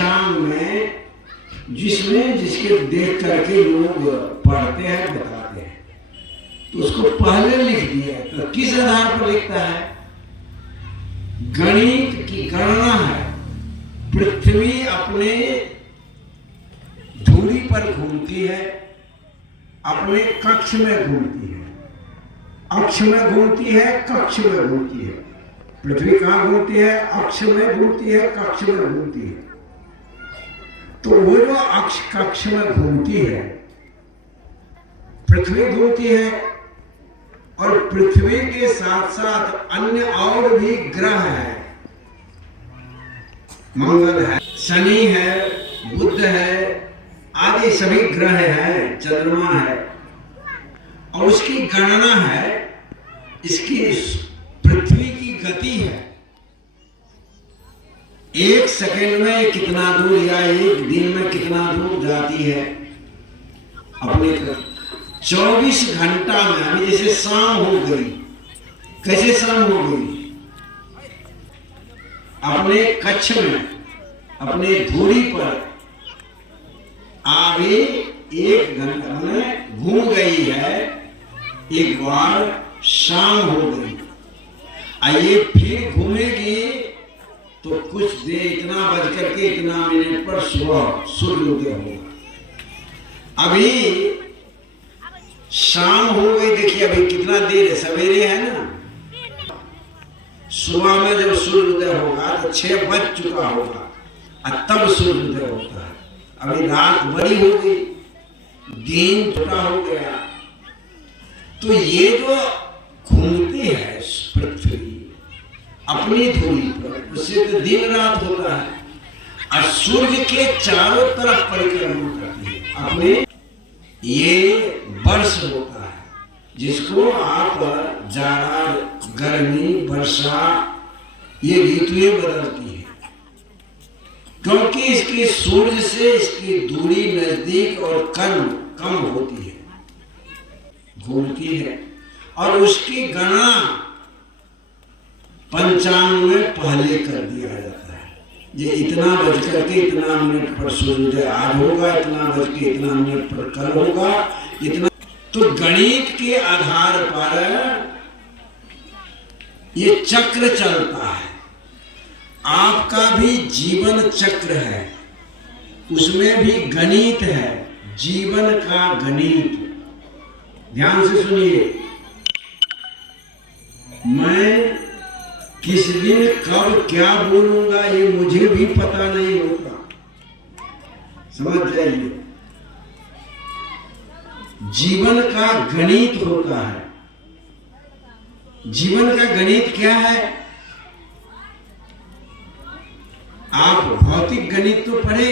पंचांग में जिसमें जिसके देख करके लोग पढ़ते हैं बताते हैं, तो उसको पहले लिख दिया। तो किस आधार पर लिखता है? गणित की गणना है। पृथ्वी अपने धुरी पर घूमती है, अपने कक्ष में घूमती है, अक्ष में घूमती है, कक्ष में घूमती है। पृथ्वी कहाँ घूमती है? अक्ष में घूमती है, कक्ष में घूमती है। तो वो जो अक्ष कक्ष में घूमती है, पृथ्वी घूमती है, और पृथ्वी के साथ साथ अन्य और भी ग्रह हैं। मंगल है, शनि है, बुध है, आदि सभी ग्रह हैं, चंद्रमा है, और उसकी गणना है। इसकी पृथ्वी की गति है, एक सेकंड में कितना दूर या एक दिन में कितना दूर जाती है अपने 24 घंटा में। अभी जैसे शाम हो गई, कैसे शाम हो गई? अपने कक्ष में, अपने धुरी पर अभी 1 घंटा में घूम गई है, एक बार शाम हो गई। आइए फिर घूमेगी तो कुछ देर, इतना बज करके इतना मिनट पर सुबह सूर्योदय होगा। अभी शाम हो गई, देखिए अभी कितना देर है, सवेरे है ना। सुबह में जब सूर्योदय होगा तो 6 बज चुका होगा, और तब सूर्योदय होता है। अभी रात बड़ी हो गई, दिन छोटा हो गया। तो ये जो घूमती है पृथ्वी अपनी धुरी पर, उससे तो दिन रात होता है, और सूर्य के चारों तरफ परिक्रमा करती है अपने। ये वर्ष होता है, जिसको आप जाड़ा, गर्मी, वर्षा, ये ऋतुएं बदलती है, क्योंकि इसकी सूर्य से इसकी दूरी नजदीक और कम होती है, घूमती है। और उसकी गणना पंचांग में पहले कर दिया जाता है। ये इतना बज करके इतना मिनट पर सूर्योदय आज होगा, इतना बज के इतना मिनट पर कल होगा, इतना। तो गणित के आधार पर ये चक्र चलता है। आपका भी जीवन चक्र है, उसमें भी गणित है, जीवन का गणित। ध्यान से सुनिए, मैं किस दिन कब क्या बोलूंगा ये मुझे भी पता नहीं होता, समझ जाइए। जीवन का गणित होता है। जीवन का गणित क्या है? आप भौतिक गणित तो पढ़े,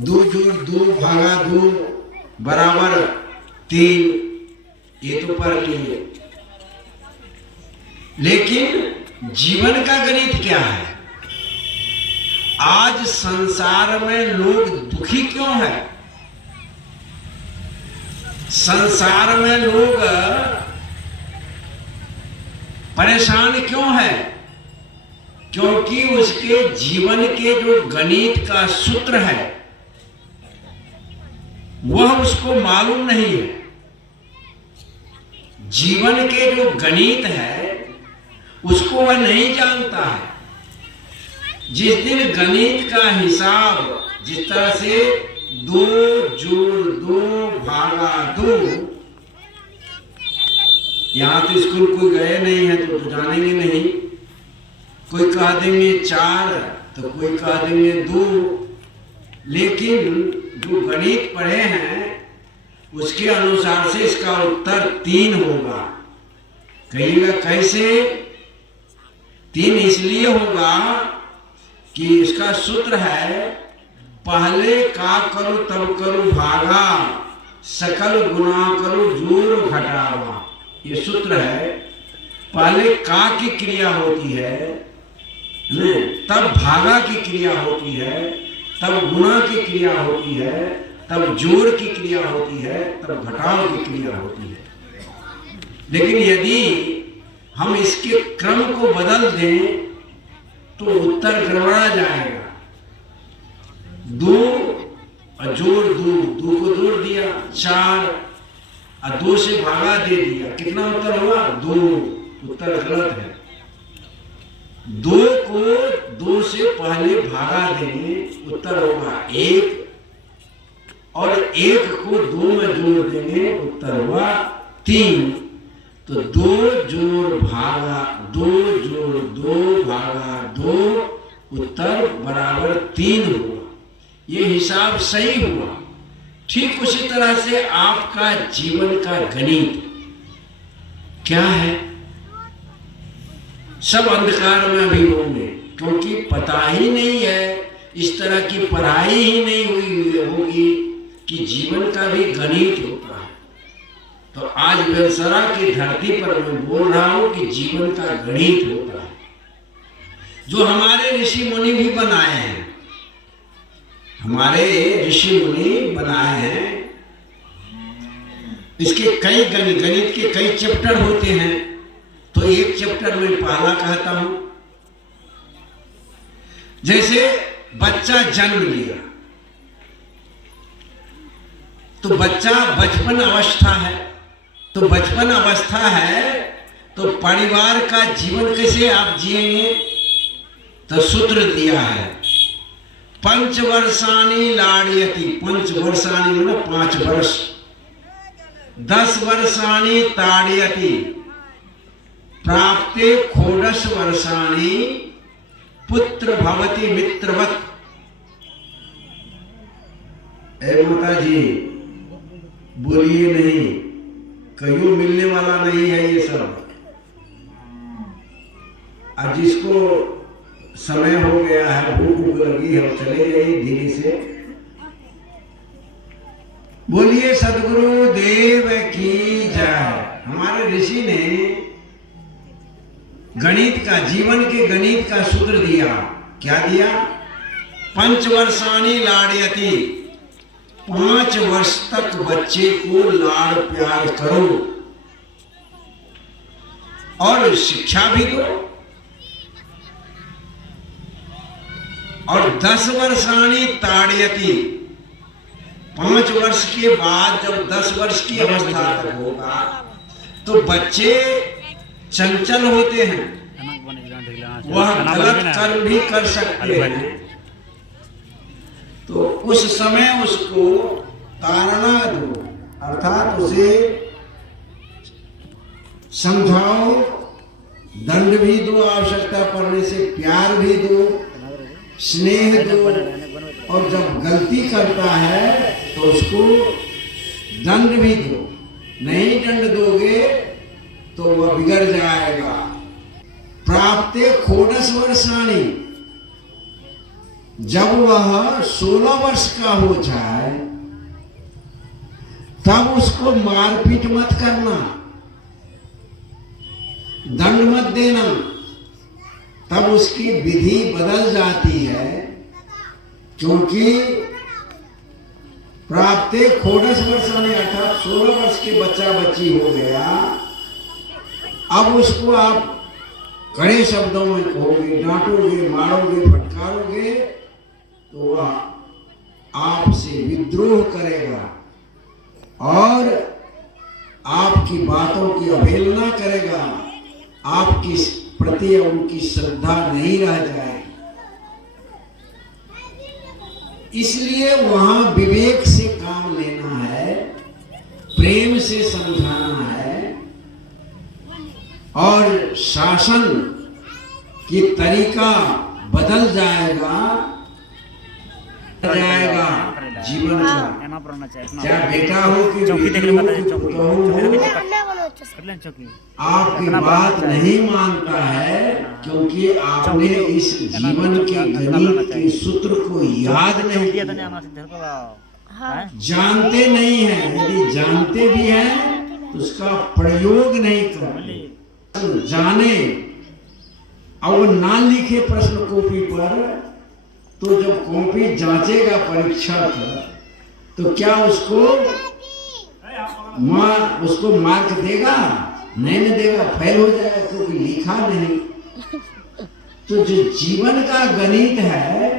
2 जोड़ 2 भागा 2 बराबर 3, ये तो पढ़ लिए। लेकिन जीवन का गणित क्या है? आज संसार में लोग दुखी क्यों है? संसार में लोग परेशान क्यों है? क्योंकि उसके जीवन के जो गणित का सूत्र है वह उसको मालूम नहीं है। जीवन के जो गणित है उसको वह नहीं जानता है। जिस दिन गणित का हिसाब जिस तरह से 2 जोड़ 2 भागा 2, यहाँ तो स्कूल कोई गए नहीं है तो जानेंगे नहीं। कोई कह देंगे 4 तो कोई कह देंगे 2, लेकिन जो गणित पढ़े हैं उसके अनुसार से इसका उत्तर 3 होगा। कहिएगा कैसे? 3 इसलिए होगा कि इसका सूत्र है, पहले का करो तब करो भागा, सकल गुना करो जोड़ घटावा। ये सूत्र है। पहले का की क्रिया होती है, तब भागा की क्रिया होती है, तब गुना की क्रिया होती है, तब जोड़ की क्रिया होती है, तब घटाव की क्रिया होती है। लेकिन यदि हम इसके क्रम को बदल दें तो उत्तर गड़बड़ा जाएगा। दो और जोड़ दो को जोड़ दिया 4 और 2 से भागा दे दिया, कितना उत्तर हुआ? 2। उत्तर गलत है। 2 को 2 से पहले भागा देंगे, उत्तर होगा 1, और 1 को 2 में जोड़ देंगे, उत्तर हुआ 3। तो 2 जोड़ भागा 2 जोड़ 2 भागा 2, उत्तर बराबर 3 हुआ। ये हिसाब सही हुआ। ठीक उसी तरह से आपका जीवन का गणित क्या है? सब अंधकार में अभी होंगे, क्योंकि पता ही नहीं है, इस तरह की पढ़ाई ही नहीं हुई होगी कि जीवन का भी गणित होता है। तो आज बेलसरा की धरती पर मैं बोल रहा हूं कि जीवन का गणित होता है, जो हमारे ऋषि मुनि भी बनाए हैं। हमारे ऋषि मुनि बनाए हैं। इसके कई गणित के कई चैप्टर होते हैं। तो एक चैप्टर में पहला कहता हूं, जैसे बच्चा जन्म लिया तो बच्चा बचपन अवस्था है, तो बचपन अवस्था है तो परिवार का जीवन कैसे आप जिएंगे? तो सूत्र दिया है, 5 वर्षाणि लाड़यति। 5 वर्षाणि मतलब 5 वर्ष। 10 वर्षाणि ताड़यति। प्राप्ते षोडश वर्षाणि पुत्र भवति मित्रवत्। ए माता जी बोलिए नहीं, कहीं मिलने वाला नहीं है ये सब। आज जिसको समय हो गया है, भूख लगी है, चले जाइए धीरे से। बोलिए सदगुरु देव की जय। हमारे ऋषि ने गणित का, जीवन के गणित का सूत्र दिया। क्या दिया? 5 वर्षाणि लाड़यति। 5 वर्ष तक बच्चे को लाड़ प्यार करो और शिक्षा भी दो। और 10 वर्षाणि ताड़यति। 5 वर्ष के बाद जब 10 वर्ष की अवस्था तक होगा तो बच्चे चंचल होते हैं, वह गलत कर्म भी कर सकते हैं। तो उस समय उसको ताड़ना दो, अर्थात उसे समझाओ, दंड भी दो, आवश्यकता पड़ने से प्यार भी दो, स्नेह दो। और जब गलती करता है तो उसको दंड भी दो। नहीं दंड दोगे तो वह बिगड़ जाएगा। प्राप्ते षोडश वर्षाणि। जब वह 16 वर्ष का हो जाए तब उसको मारपीट मत करना, दंड मत देना। तब उसकी विधि बदल जाती है, क्योंकि प्राप्ते षोडश वर्षाणि अर्थात 16 वर्ष के बच्चा बच्ची हो गया। अब उसको आप कड़े शब्दों में कहोगे, डांटोगे, मारोगे, फटकारोगे तो वह आपसे विद्रोह करेगा और आपकी बातों की अवहेलना करेगा। आपकी प्रति उनकी श्रद्धा नहीं रह जाएगी। इसलिए वहां विवेक से काम लेना है, प्रेम से समझाना है और शासन की तरीका बदल जाएगा जीवन का। चाहे बेटा हो कि बेटी हो कि पुतहु हो, आपकी बात नहीं मानता है, क्योंकि आपने इस जीवन के गणित के सूत्र को याद नहीं किया, जानते नहीं है। यदि जानते भी हैं तो उसका प्रयोग नहीं करते। जाने और ना लिखे प्रश्न कॉपी पर, तो जब कॉपी जांचेगा परीक्षक तो क्या उसको मार्क देगा? नहीं देगा, फेल हो जाएगा, क्योंकि लिखा नहीं। तो जो जीवन का गणित है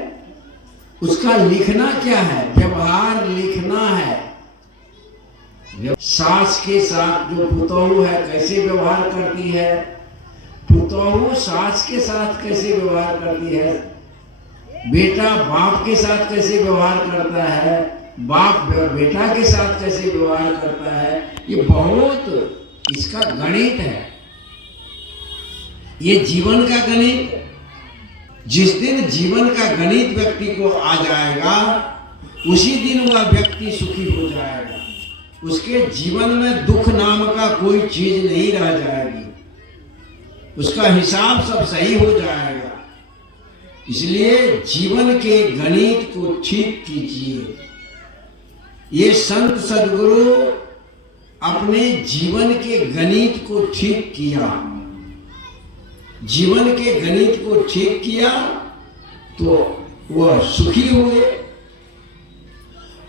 उसका लिखना क्या है? व्यवहार लिखना है। सास के साथ जो पुतोहू है कैसे व्यवहार करती है, पुतोहू सास के साथ कैसे व्यवहार करती है, बेटा बाप के साथ कैसे व्यवहार करता है, बाप बेटा के साथ कैसे व्यवहार करता है, ये बहुत इसका गणित है। ये जीवन का गणित। जिस दिन जीवन का गणित व्यक्ति को आ जाएगा उसी दिन वह व्यक्ति सुखी हो जाएगा। उसके जीवन में दुख नाम का कोई चीज नहीं रह जाएगी, उसका हिसाब सब सही हो जाएगा। इसलिए जीवन के गणित को ठीक कीजिए। ये संत सद्गुरु अपने जीवन के गणित को ठीक किया। जीवन के गणित को ठीक किया तो वह सुखी हुए।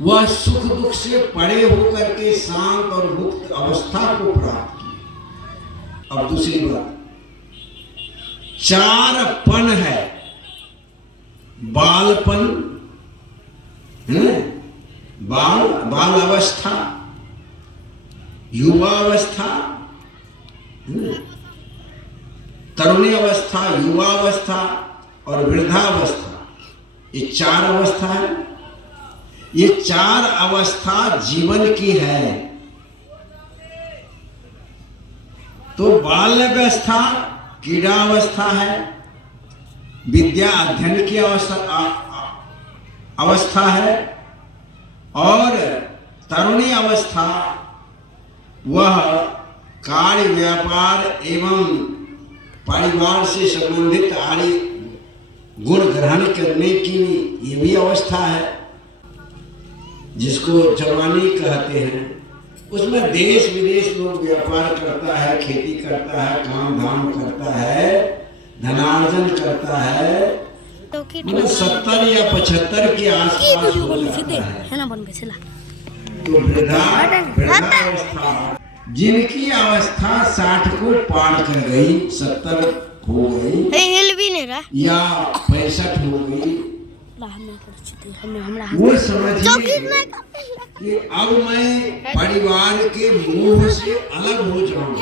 वह सुख दुख से परे होकर के शांत और मुक्त अवस्था को प्राप्त की। अब दूसरी बात, 4 पन है। बालपन, बाल अवस्था, युवा अवस्था, तरुणी अवस्था, युवा अवस्था और वृद्धावस्था। ये 4 अवस्था है। ये 4 अवस्था जीवन की है। तो बाल्य अवस्था क्रीड़ा अवस्था है, विद्या अध्ययन की अवस्था है, और तरुणी अवस्था वह कार्य व्यापार एवं परिवार से संबंधित आदि गुण ग्रहण करने की ये भी अवस्था है, जिसको जवानी कहते हैं। उसमें देश विदेश लोग व्यापार करता है, खेती करता है, काम धाम करता है, धनार्जन करता है। मतलब 70 या 75 के आसपास हो जाता है। तो वृद्धावस्था, जिनकी अवस्था 60 को पार कर गई, 70 हो गई या 65 हो गई, वो समझिए कि अब मैं परिवार के मोह से अलग हो जाऊं।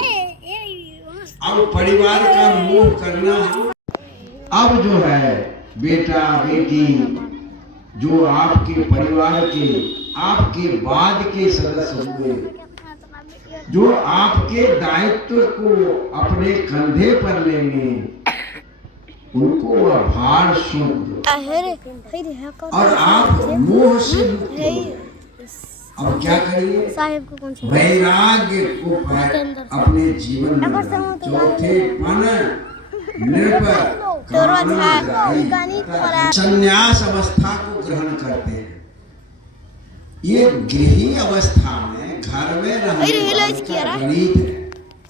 अब परिवार का मोह करना, अब जो है बेटा बेटी जो आपके परिवार के, आपके बाद के सदस्य हुए, जो आपके दायित्व को अपने कंधे पर लेंगे, उनको वह भार सौंप दो और आप मोह से मुक्त हो। अब क्या करिए? वैराग्य को अपने जीवन में, चौथे पन निर्भर संन्यास अवस्था को ग्रहण करते हैं। ये गृही अवस्था में घर में रहने का गणित है।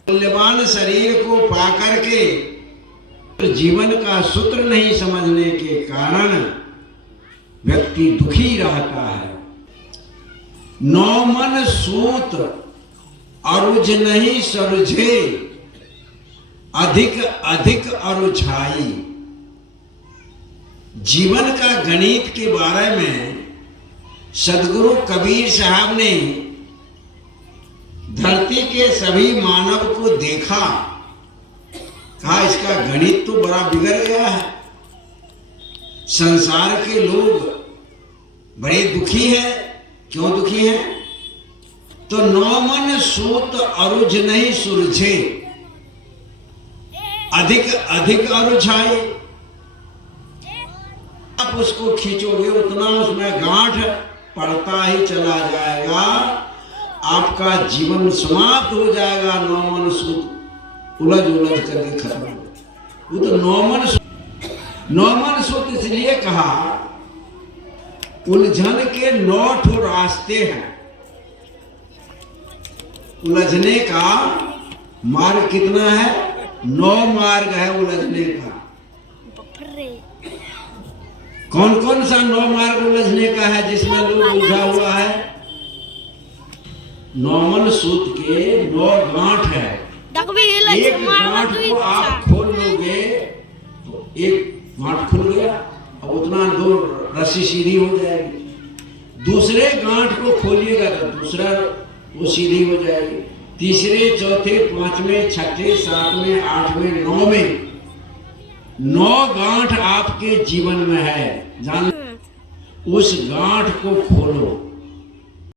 मूल्यवान शरीर को पाकर के जीवन का सूत्र नहीं समझने के कारण व्यक्ति दुखी रहता है। नौ मन सूत अरुझ नहीं सरुझे, अधिक अधिक अरुझाई। जीवन का गणित के बारे में सदगुरु कबीर साहब ने धरती के सभी मानव को देखा, कहा इसका गणित तो बड़ा बिगड़ गया है। संसार के लोग बड़े दुखी हैं। क्यों दुखी हैं? तो नौ मन सूत अरुझ नहीं सुलझे, अधिक अधिक अरुझाई। आप उसको खींचोगे उतना उसमें गांठ पड़ता ही चला जाएगा, आपका जीवन समाप्त हो जाएगा। नौ मन सूत उलझ उलझ करके खत्म हो। वो तो नौ मन सूत इसलिए कहा, उलझन के 9 ठो रास्ते हैं। उलझने का मार्ग कितना है? 9 मार्ग है उलझने का। कौन कौन सा 9 मार्ग उलझने का है जिसमें लोग उलझा हुआ है? 9 मन सूत के 9 गांठ है। एक गांठ को आप खोल लोगे तो एक गांठ खुल गया, अब उतना 2 रस्सी सीधी हो जाएगी। दूसरे गांठ को खोलिएगा तो दूसरा वो सीधी हो जाएगी। तीसरे, चौथे, 5वें, 6ठे, 7वें, 8वें, 9वें 9 गांठ आपके जीवन में है, जान। उस गांठ को खोलो।